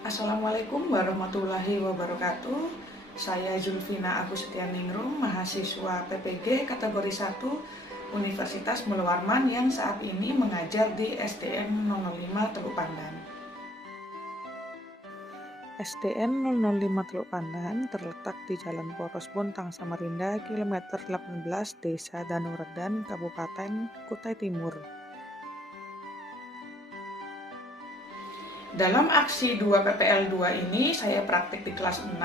Assalamualaikum warahmatullahi wabarakatuh. Saya Zulfina Agustiningrum, mahasiswa PPG kategori 1 Universitas Mula Warman yang saat ini mengajar di SDN 005 Teluk Pandan. SDN 005 Teluk Pandan terletak di Jalan Poros Bontang Samarinda, kilometer 18, Desa Danuredan, Kabupaten Kutai Timur. Dalam aksi 2 PPL 2 ini, saya praktik di kelas 6.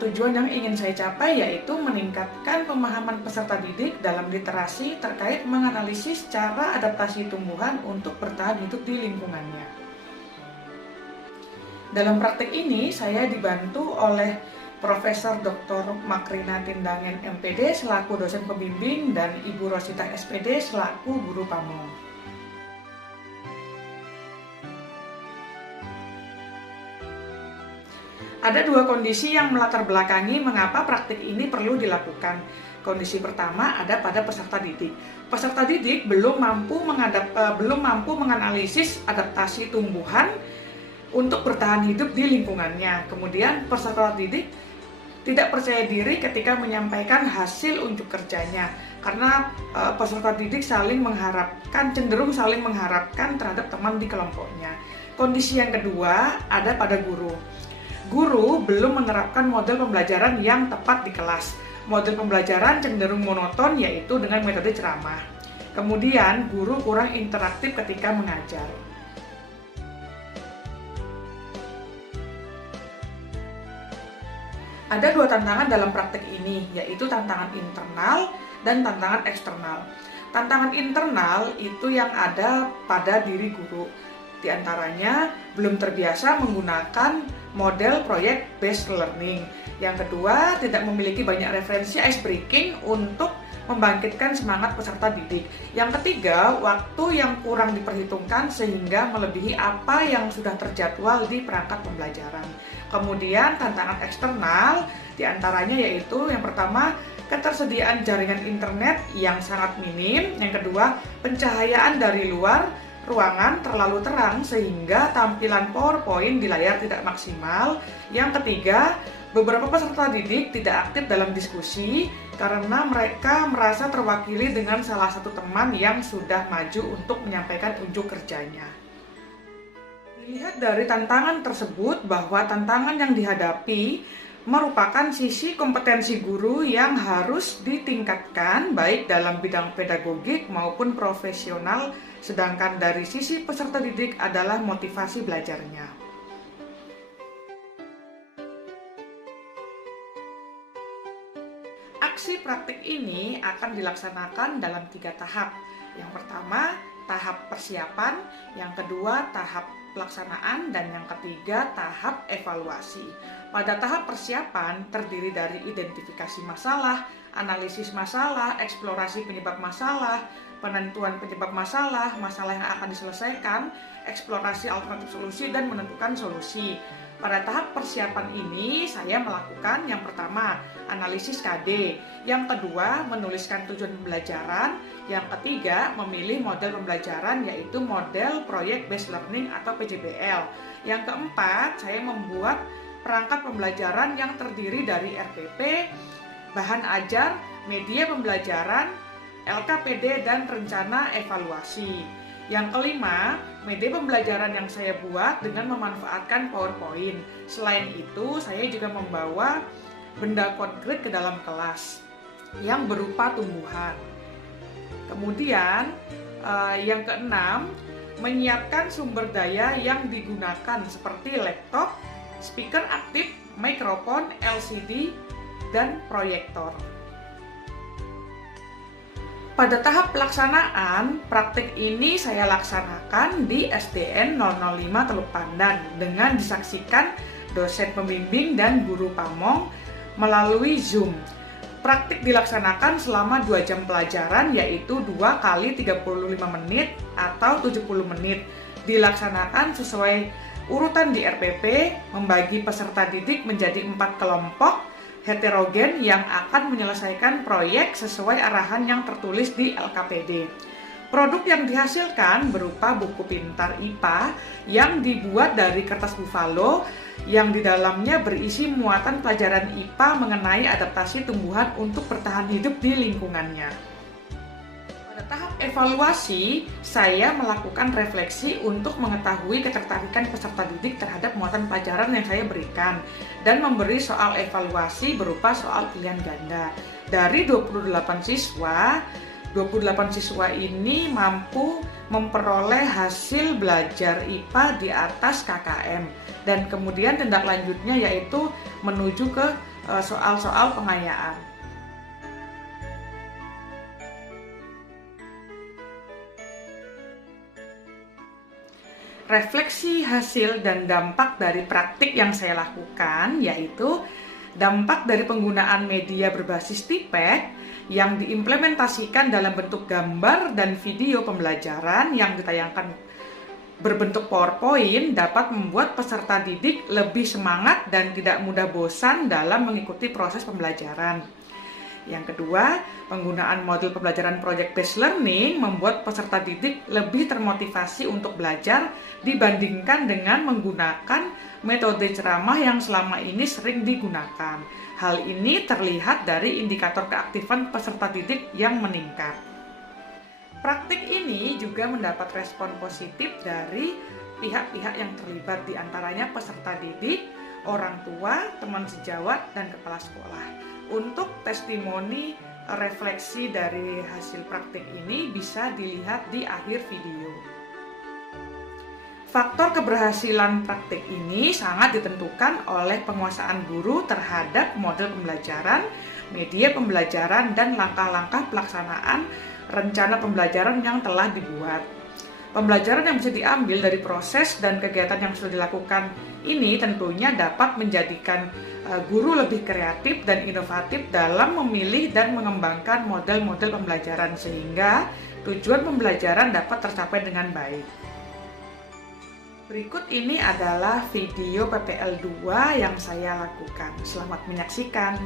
Tujuan yang ingin saya capai yaitu meningkatkan pemahaman peserta didik dalam literasi terkait menganalisis cara adaptasi tumbuhan untuk bertahan hidup di lingkungannya. Dalam praktik ini, saya dibantu oleh Profesor Dr. Makrina Tindangen MPD selaku dosen pembimbing dan Ibu Rosita SPD selaku guru pamong. Ada dua kondisi yang melatar belakangi mengapa praktik ini perlu dilakukan. Kondisi pertama ada pada peserta didik. Peserta didik belum mampu menganalisis adaptasi tumbuhan untuk bertahan hidup di lingkungannya. Kemudian peserta didik tidak percaya diri ketika menyampaikan hasil unjuk kerjanya karena peserta didik cenderung saling mengharapkan terhadap teman di kelompoknya. Kondisi yang kedua ada pada guru. Guru belum menerapkan model pembelajaran yang tepat di kelas. Model pembelajaran cenderung monoton, yaitu dengan metode ceramah. Kemudian, guru kurang interaktif ketika mengajar. Ada dua tantangan dalam praktik ini, yaitu tantangan internal dan tantangan eksternal. Tantangan internal itu yang ada pada diri guru. Di antaranya, belum terbiasa menggunakan model project based learning. Yang kedua, tidak memiliki banyak referensi ice breaking untuk membangkitkan semangat peserta didik. Yang ketiga, waktu yang kurang diperhitungkan sehingga melebihi apa yang sudah terjadwal di perangkat pembelajaran. Kemudian, tantangan eksternal di antaranya yaitu yang pertama, ketersediaan jaringan internet yang sangat minim. Yang kedua, pencahayaan dari luar ruangan terlalu terang sehingga tampilan PowerPoint di layar tidak maksimal. Yang ketiga, beberapa peserta didik tidak aktif dalam diskusi karena mereka merasa terwakili dengan salah satu teman yang sudah maju untuk menyampaikan unjuk kerjanya. Dilihat dari tantangan tersebut bahwa tantangan yang dihadapi merupakan sisi kompetensi guru yang harus ditingkatkan baik dalam bidang pedagogik maupun profesional, sedangkan dari sisi peserta didik adalah motivasi belajarnya. Aksi praktik ini akan dilaksanakan dalam 3 tahap. Yang pertama, tahap persiapan, yang kedua, tahap pelaksanaan, dan yang ketiga, tahap evaluasi. Pada tahap persiapan terdiri dari identifikasi masalah, analisis masalah, eksplorasi penyebab masalah, penentuan penyebab masalah, masalah yang akan diselesaikan, eksplorasi alternatif solusi, dan menentukan solusi. Pada tahap persiapan ini, saya melakukan yang pertama, analisis KD, yang kedua, menuliskan tujuan pembelajaran, yang ketiga, memilih model pembelajaran yaitu model Project Based Learning atau PJBL. Yang keempat, saya membuat perangkat pembelajaran yang terdiri dari RPP, bahan ajar, media pembelajaran, LKPD, dan rencana evaluasi. Yang kelima, media pembelajaran yang saya buat dengan memanfaatkan PowerPoint. Selain itu, saya juga membawa benda konkret ke dalam kelas yang berupa tumbuhan. Kemudian, yang keenam, menyiapkan sumber daya yang digunakan seperti laptop, speaker aktif, mikrofon, LCD, dan proyektor. Pada tahap pelaksanaan, praktik ini saya laksanakan di SDN 005 Teluk Pandan dengan disaksikan dosen pembimbing dan guru pamong melalui Zoom. Praktik dilaksanakan selama 2 jam pelajaran, yaitu 2 kali 35 menit atau 70 menit. Dilaksanakan sesuai urutan di RPP, membagi peserta didik menjadi 4 kelompok heterogen yang akan menyelesaikan proyek sesuai arahan yang tertulis di LKPD. Produk yang dihasilkan berupa buku pintar IPA yang dibuat dari kertas buffalo yang di dalamnya berisi muatan pelajaran IPA mengenai adaptasi tumbuhan untuk bertahan hidup di lingkungannya. Pada tahap evaluasi, saya melakukan refleksi untuk mengetahui ketertarikan peserta didik terhadap muatan pelajaran yang saya berikan dan memberi soal evaluasi berupa soal pilihan ganda. Dari 28 siswa ini mampu memperoleh hasil belajar IPA di atas KKM, dan kemudian tindak lanjutnya yaitu menuju ke soal-soal pengayaan. Refleksi hasil dan dampak dari praktik yang saya lakukan yaitu dampak dari penggunaan media berbasis TPEC yang diimplementasikan dalam bentuk gambar dan video pembelajaran yang ditayangkan berbentuk PowerPoint dapat membuat peserta didik lebih semangat dan tidak mudah bosan dalam mengikuti proses pembelajaran. Yang kedua, penggunaan model pembelajaran project-based learning membuat peserta didik lebih termotivasi untuk belajar dibandingkan dengan menggunakan metode ceramah yang selama ini sering digunakan. Hal ini terlihat dari indikator keaktifan peserta didik yang meningkat. Praktik ini juga mendapat respon positif dari pihak-pihak yang terlibat, diantaranya peserta didik, orang tua, teman sejawat, dan kepala sekolah. Untuk testimoni refleksi dari hasil praktik ini bisa dilihat di akhir video. Faktor keberhasilan praktik ini sangat ditentukan oleh penguasaan guru terhadap model pembelajaran, media pembelajaran, dan langkah-langkah pelaksanaan rencana pembelajaran yang telah dibuat. Pembelajaran yang bisa diambil dari proses dan kegiatan yang sudah dilakukan ini tentunya dapat menjadikan guru lebih kreatif dan inovatif dalam memilih dan mengembangkan model-model pembelajaran sehingga tujuan pembelajaran dapat tercapai dengan baik. Berikut ini adalah video PPL 2 yang saya lakukan. Selamat menyaksikan.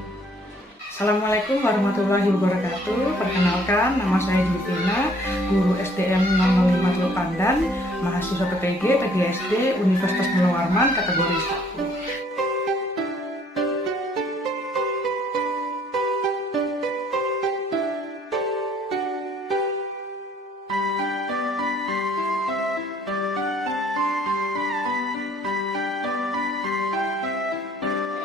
Assalamualaikum warahmatullahi wabarakatuh. Perkenalkan, nama saya Juvina, guru SDM 05 Teluk Pandan, mahasiswa PPG PGSD Universitas Mula Warman kategori 1.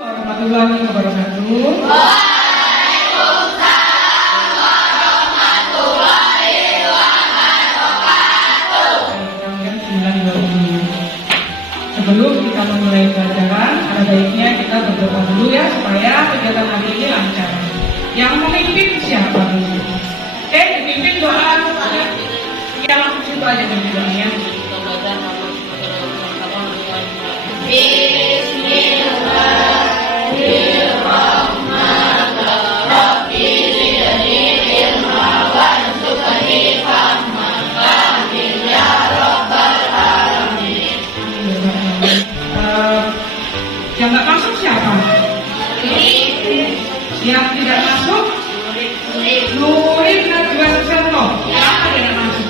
Warahmatullahi wabarakatuh. Waalaikumsalam warahmatullahi wabarakatuh. Sebelum kita memulai pelajaran, ada baiknya kita berdoa dulu ya supaya kegiatan hari ini lancar. Yang memimpin siapa dulu? Dipimpin doa. Ya langsung situ aja doanya. Yang nggak masuk siapa? Yang tidak masuk? Nurin dan juga Susanto. Siapa yang masuk?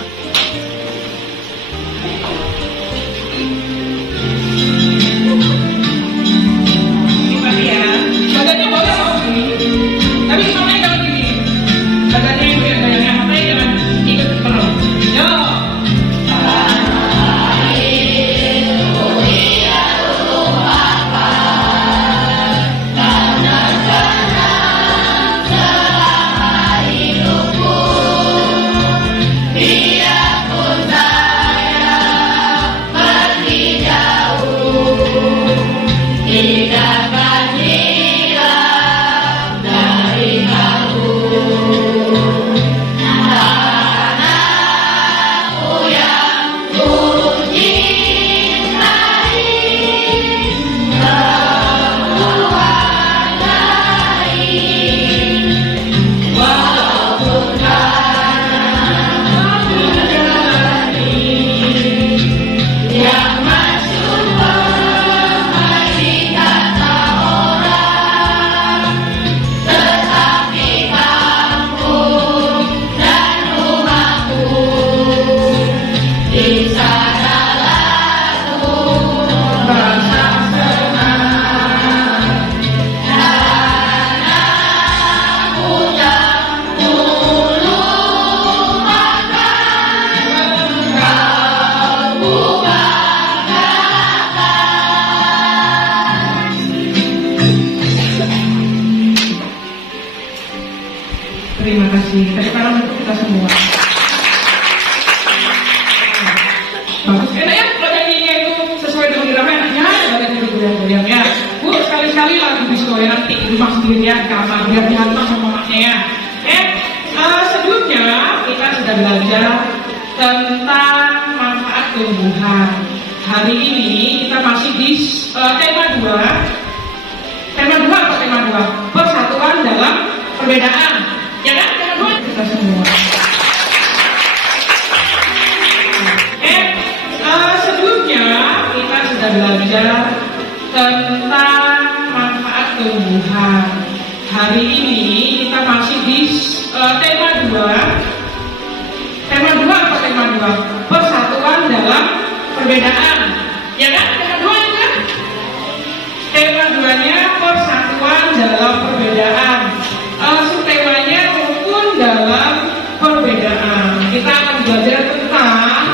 kita semua. Bagus, enak ya kalau nyanyinya itu sesuai dengan irama enaknya, ada goyang-goyang ya. Bu, sekali-sekali lagu disco ya, nanti di rumah sendirian, kamar, biar dihantar sama mamanya ya. Sebelumnya kita sudah belajar tentang manfaat tumbuhan. Hari ini kita masih di tema 2. Tema 2 apa tema 2? Persatuan dalam perbedaan. Ya kan? Tema 2 kita semua. Sebelumnya kita sudah belajar tentang manfaat tumbuhan. Hari ini kita masih di tema 2. Tema 2 apa tema 2? Persatuan dalam perbedaan. Ya kan? Tema 2 itu kan? Tema 2-nya persatuan dalam perbedaan. Subtemanya rukun dalam perbedaan. Kita akan belajar tentang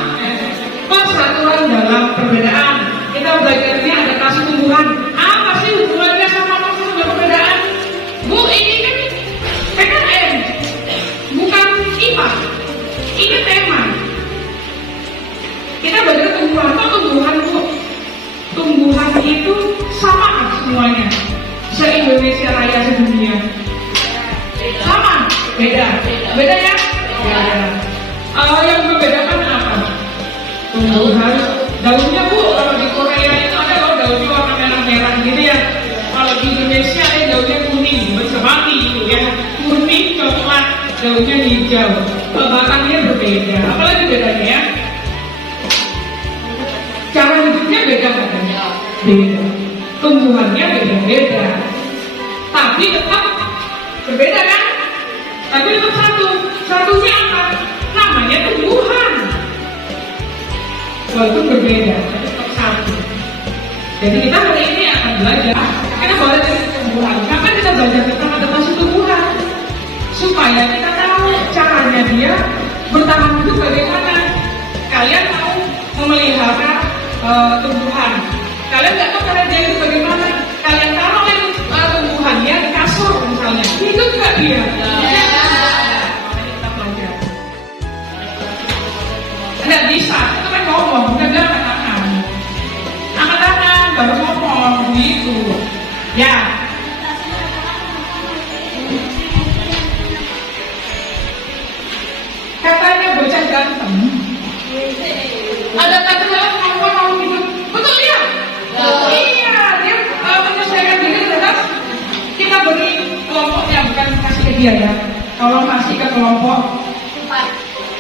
persatuan dalam perbedaan. Kita belajarnya adaptasi tumbuhan. Apa sih hubungannya sama persatuan dalam perbedaan? Bu, ini kan PKN, bukan IPA. Ini tema. Kita belajar tumbuhan. Kok tumbuhan, Bu? Tumbuhan itu sama semuanya. Se-Indonesia Raya, sedunia. Sama? Beda? Beda ya? Beda. Yang membedakan apa? Tumbuhan. Daunnya, Bu, kalau di Korea itu ada loh daunnya warna merah-merah gitu ya. Kalau di Indonesia ada daunnya kuning, bersemati gitu ya. Kuning, coklat, daunnya hijau. Batangnya berbeda. Apalagi bedanya ya? Cara hidupnya beda katanya. Beda. Tumbuhannya beda-beda. Tapi tetap berbeda kan? Tapi tetap satu. Satunya apa? Namanya tumbuhan. Walaupun berbeda, tapi tetap satu. Jadi kita hari ini akan belajar. Kita belajar tumbuhan. Kapan kita belajar tentang adaptasi tumbuhan? Supaya kita tahu caranya dia bertahan hidup bagaimana. Kalian mau memelihara tumbuhan. Kalian nggak tahu cara dia hidup bagaimana. Kalian taruh tumbuhannya di kasur misalnya. Hidup nggak dia? Kita belajar. Nggak bisa. Itu kan ngomong. Nggak angkat tangan. Angkat tangan baru ngomong gitu. Ya. Katanya bocah ganteng. Ada kata ngomong gitu. Betul ya? Iya, dia menyesuaikan diri terhadap kita beri kelompoknya, bukan kasih ke dia ya. Kalau kasih ke kelompok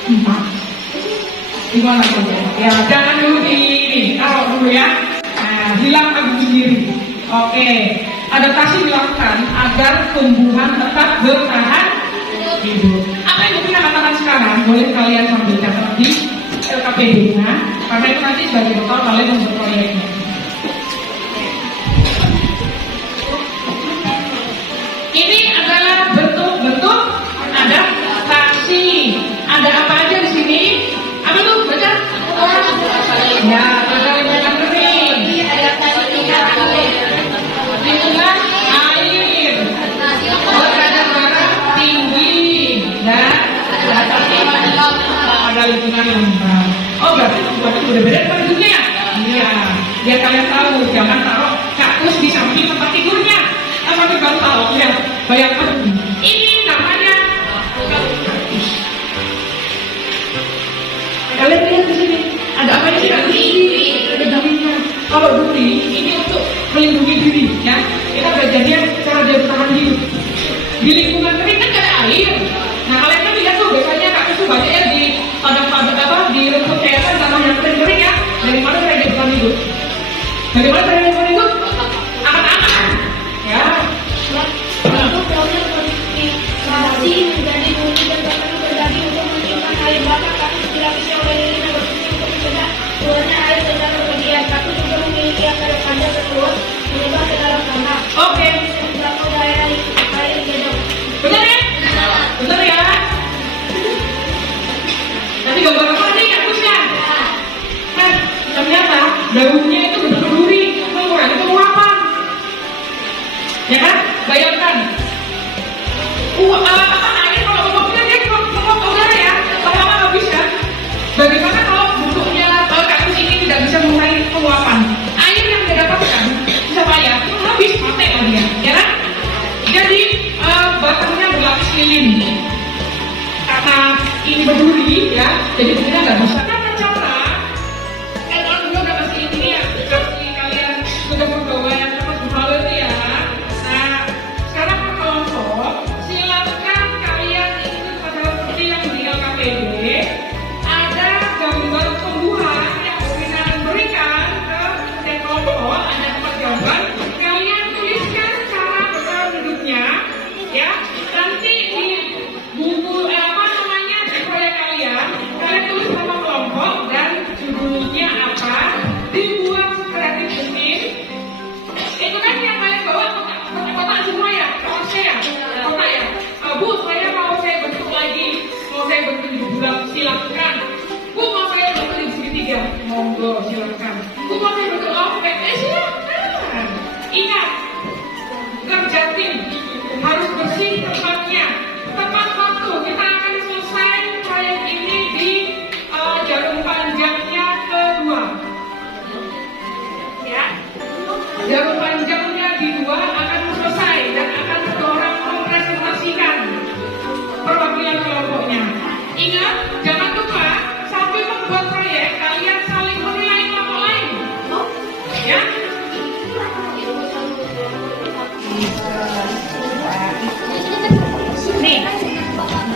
4. Gimana saja? Ya, jangan dulu ini, taruh dulu ya. Nah, hilang aku sendiri. Oke, adaptasi dilakukan agar tumbuhan tetap bertahan hidup. Apa yang kita katakan sekarang? Boleh kalian sambil catat di LKPD-nya, karena itu nanti sebagai bekal kalian untuk proyeknya. Ini adalah bentuk-bentuk adaptasi. Ada apa aja di sini? Apa tuh? Baca. Ya, ada lingkungan kering. Lingkungan air. Tekanan darah tinggi. Dan ada lingkungan lembab. Oh, berarti udah beda dengan hidupnya ya? Iya. Biar kalian tahu, jangan taruh kaktus di samping tempat tidurnya. Apa di bantal? Ya, bayangkan. Ini namanya kaktus. Kalian lihat di sini. Ada apa di sini? Ada durinya. Kalau duri, ini untuk melindungi diri, ya. Kita belajarnya cara dia bertahan hidup. Di lingkungan kering kan ada air. Nah, kalian kan lihat tuh biasanya kaktus tuh banyaknya di padang-padang apa di rumput kayak kan tanah yang kering ya. Dari mana cara dia bertahan hidup? Bagaimana cara dia bertahan hidup? Angkat-angkat. Ya. Untuk daunnya berfungsi menjadi bumi dan bahkan berdaging untuk menciumkan air bakar. Kaktus dilapisi oleh lilin yang berfungsi untuk mencegah keluarnya air ke dalam bagian. Kaktus juga memiliki akar yang panjang dan luas menyebar ke dalam tanah. Oke. Beberapa daerah air gedong. Benar ya? Benar ya? Nanti gambar apa nih kaktusnya? Nah, ternyata daunnya itu benar-benar duri. Tahu ya? ini berduri ya, jadi kita nggak bisa. Karena cara, kalau dulu udah kasih ini ya, kasih kalian sudah berdoa yang terus berdoa itu ya. Nah, sekarang kelompok, silakan kalian ikut pada seperti yang di LKPD. Ada gambar tumbuhan yang kalian berikan ke kelompok, ada 4 gambar. Kalian tuliskan cara betul hidupnya, ya. Nanti di buku di proyek kalian tulis nama kelompok dan judulnya apa, dibuat kreatif mesin. Itu kan yang kalian bawa kotak semua ya, kotak ya, kotak ya. Bu, saya mau saya bentuk lagi, mau saya bentuk di bulan, silakan. Bu, mau saya bentuk di segitiga, monggo silakan. Bu, mau saya bentuk lopek, silakan. Ingat, kerja tim harus bersih tempatnya, tepat waktu. Kita akan selesai proyek ini di jarum panjangnya kedua, ya. Jarum panjangnya di 2 akan selesai dan akan satu orang mempresentasikan perwakilan kelompoknya. Ingat, jangan lupa sambil membuat proyek kalian saling menilai kelompok lain, ya. Nih,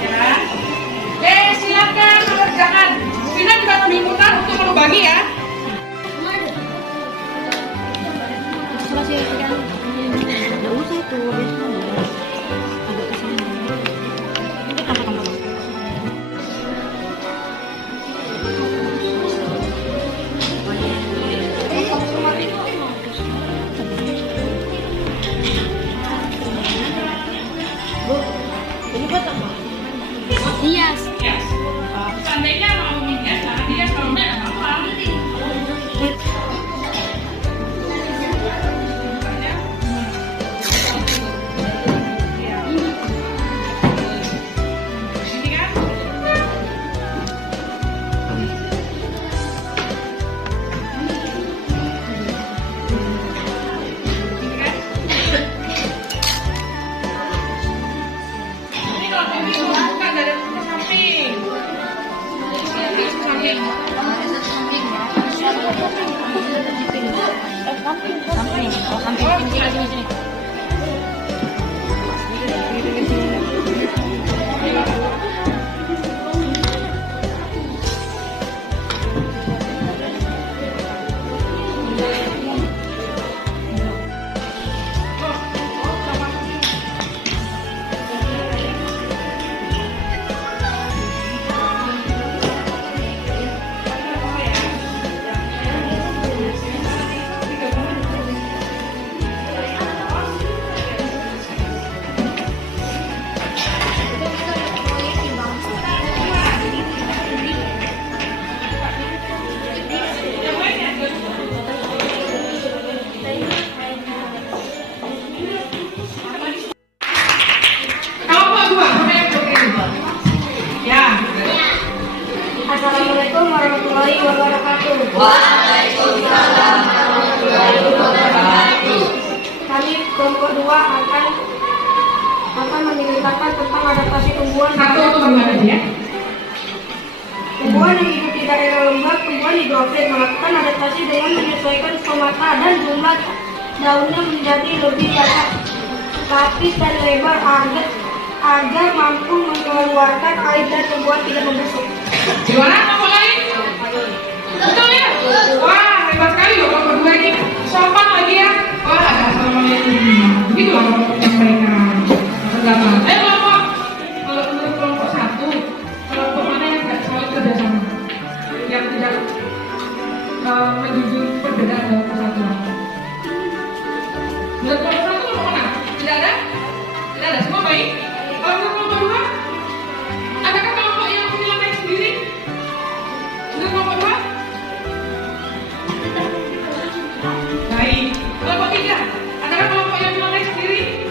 ya. Silakan mengerjakan. Kita juga diputar untuk membagi ya. Yes. Yes. Seandainya mau minyak, nah dia kalau enggak apa-apa. Ini kan? Ini kalau ini bukan dari samping. Assalamualaikum warahmatullahi wabarakatuh. Waalaikumsalam warahmatullahi wabarakatuh. Kami kelompok 2 akan menceritakan tentang adaptasi tumbuhan. Satu untuk bagaimana ya? Tumbuhan yang hidup di daerah lembab, tumbuhan hidrofil melakukan adaptasi dengan menyesuaikan stomata dan jumlah daunnya menjadi lebih banyak, lapis dan lebar agar mampu mengeluarkan air dan tumbuhan tidak membusuk. Gimana kelompok lain? Betul ya? Wah, hebat sekali loh kelompok 2 ini. Sopan lagi ya. Wah, ada assalamualaikum. Begitulah kelompok yang mereka. Kelompok. Kalau menurut kelompok 1, kelompok mana yang tidak saling kerjasama? Yang tidak menjunjung perbedaan dalam persatuan. Menurut kelompok 1 kelompok mana? Tidak ada? Tidak ada. Semua baik? Kalau menurut kelompok 2, adakah kelompok yang menilai sendiri? Menurut kelompok 2? Baik. Kelompok 3, adakah kelompok yang menilai sendiri?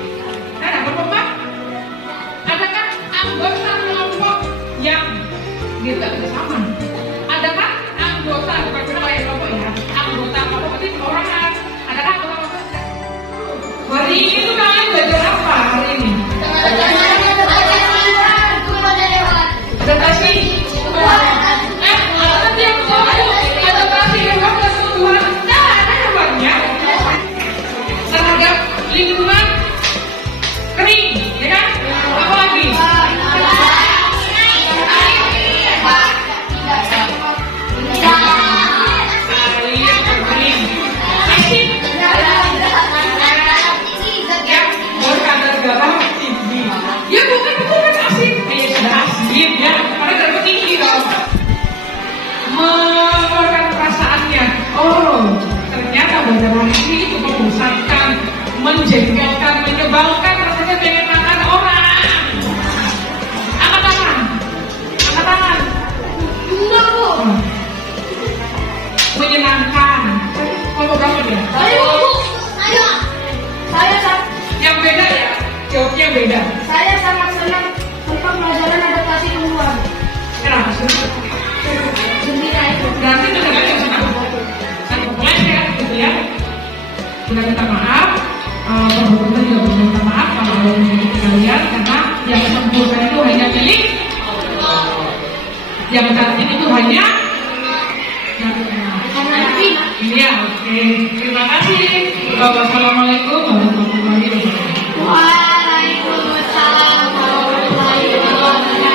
Ada. Kelompok 4? Adakah anggota kelompok yang gitu bersama? Adakah anggota, bukan kita kayak kelompok ya, anggota kelompok itu perorangan. Adakah anggota kelompok? Hari ini tuh kalian belajar apa hari ini? Adaptasi. Nanti yang adaptasi lingkungan dan kebutuhan. Nah, ada jawabannya. Terhadap lingkungan kering, ya kan? Apa lagi? Air kering. Asin. Ya, berkadar garam tinggi. Ya bukan asin. Sudah asin ya. Karena garam tinggi dong. Mengeluarkan perasaannya. Oh, ternyata belajar lagi itu membosankan, menjengkelkan, menyebalkan, rasanya pengen makan orang. Angkat tangan. Angkat tangan. Enggak, Bu. Menyenangkan. Kamu berapa dia? Ayo, Bu. Ayo. Yang beda ya? Jawabnya yang beda. Saya sangat senang tentang pelajaran adaptasi lingkungan. Kenapa sih? Gembira itu. Berarti itu dengan yang senang. Saya meleset gitu ya. Kita minta maaf. Pemerintah juga minta maaf kalau ada yang menyakiti kalian karena yang sempurna itu hanya milik yang cantik itu hanya iya, oke. Terima kasih. Wassalamualaikum warahmatullahi wabarakatuh. Waalaikumsalam warahmatullahi wabarakatuh.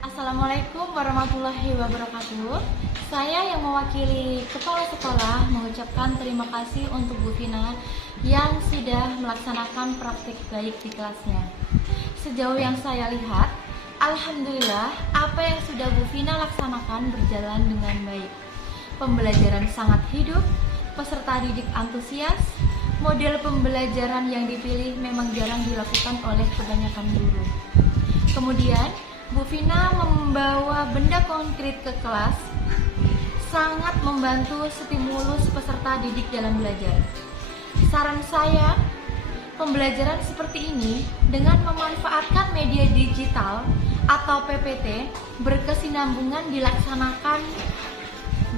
Assalamualaikum warahmatullahi wabarakatuh. Saya yang mewakili kepala sekolah mengucapkan terima kasih untuk Bu Vina yang sudah melaksanakan praktik baik di kelasnya. Sejauh yang saya lihat, alhamdulillah apa yang sudah Bu Vina laksanakan berjalan dengan baik. Pembelajaran sangat hidup, peserta didik antusias, model pembelajaran yang dipilih memang jarang dilakukan oleh kebanyakan guru. Kemudian Bu Vina membawa benda konkret ke kelas, sangat membantu stimulus peserta didik dalam belajar. Saran saya, pembelajaran seperti ini dengan memanfaatkan media digital atau PPT berkesinambungan dilaksanakan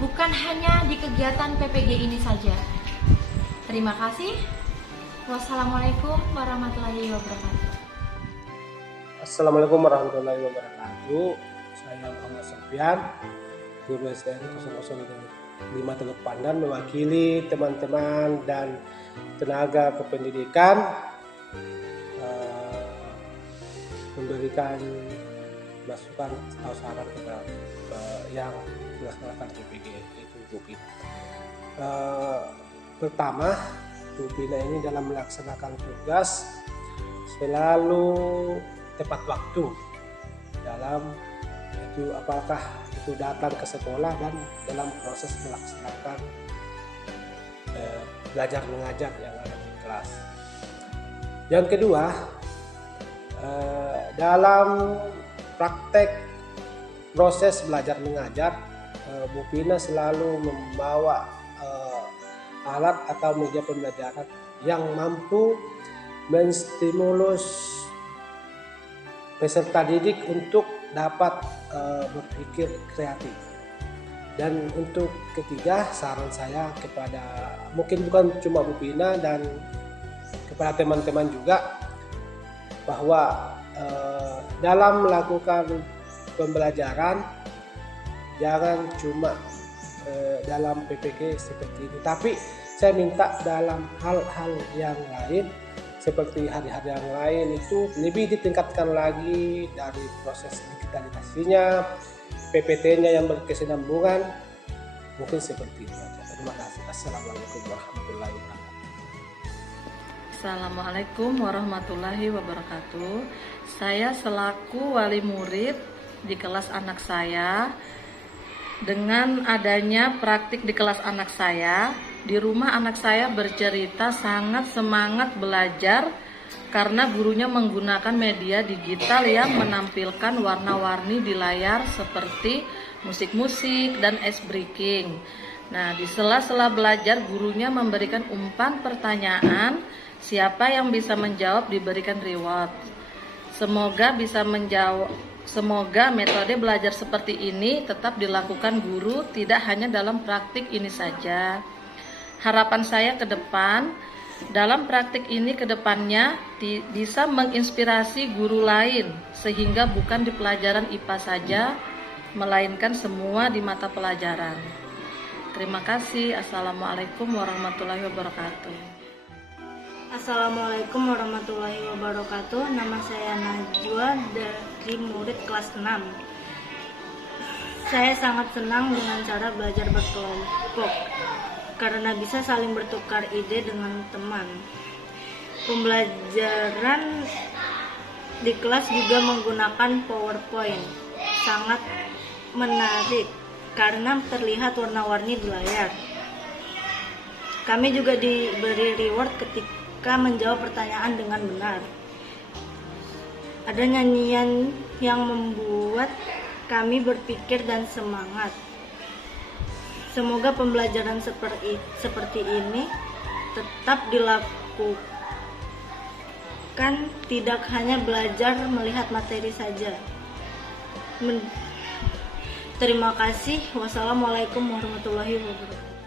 bukan hanya di kegiatan PPG ini saja. Terima kasih. Wassalamualaikum warahmatullahi wabarakatuh. Assalamualaikum warahmatullahi wabarakatuh. Saya Muhammad Sofian, guru SDN 005 Teluk Pandan, mewakili teman-teman dan tenaga kependidikan memberikan masukan atau saran kepada yang melaksanakan PPG, yaitu Bu Vina. Pertama, Bu Vina ini dalam melaksanakan tugas selalu tepat waktu dalam itu, apakah itu datang ke sekolah dan dalam proses melaksanakan belajar mengajar yang ada di kelas. Yang kedua, dalam praktek proses belajar mengajar, Bu Vina selalu membawa alat atau media pembelajaran yang mampu menstimulus peserta didik untuk dapat berpikir kreatif. Dan untuk ketiga, saran saya kepada mungkin bukan cuma Bu Vina dan kepada teman-teman juga, bahwa dalam melakukan pembelajaran jangan cuma dalam PPG seperti ini, tapi saya minta dalam hal-hal yang lain seperti hari-hari yang lain itu lebih ditingkatkan lagi dari proses digitalisasinya, PPT-nya yang berkesinambungan, mungkin seperti itu saja. Terima kasih. Assalamualaikum warahmatullahi wabarakatuh. Assalamualaikum warahmatullahi wabarakatuh. Saya selaku wali murid di kelas anak saya, dengan adanya praktik di kelas anak saya, di rumah anak saya bercerita sangat semangat belajar karena gurunya menggunakan media digital yang menampilkan warna-warni di layar seperti musik-musik dan ice breaking. Nah, di sela-sela belajar gurunya memberikan umpan pertanyaan, siapa yang bisa menjawab diberikan reward. Semoga metode belajar seperti ini tetap dilakukan guru, tidak hanya dalam praktik ini saja. Harapan saya ke depan, dalam praktik ini ke depannya bisa menginspirasi guru lain, sehingga bukan di pelajaran IPA saja, melainkan semua di mata pelajaran. Terima kasih. Assalamualaikum warahmatullahi wabarakatuh. Assalamualaikum warahmatullahi wabarakatuh. Nama saya Najwa dari murid kelas 6. Saya sangat senang dengan cara belajar berkelompok karena bisa saling bertukar ide dengan teman. Pembelajaran di kelas juga menggunakan PowerPoint. Sangat menarik karena terlihat warna-warni di layar. Kami juga diberi reward ketika menjawab pertanyaan dengan benar. Ada nyanyian yang membuat kami berpikir dan semangat. Semoga pembelajaran seperti ini tetap dilakukan, tidak hanya belajar melihat materi saja. Terima kasih. Wassalamualaikum warahmatullahi wabarakatuh.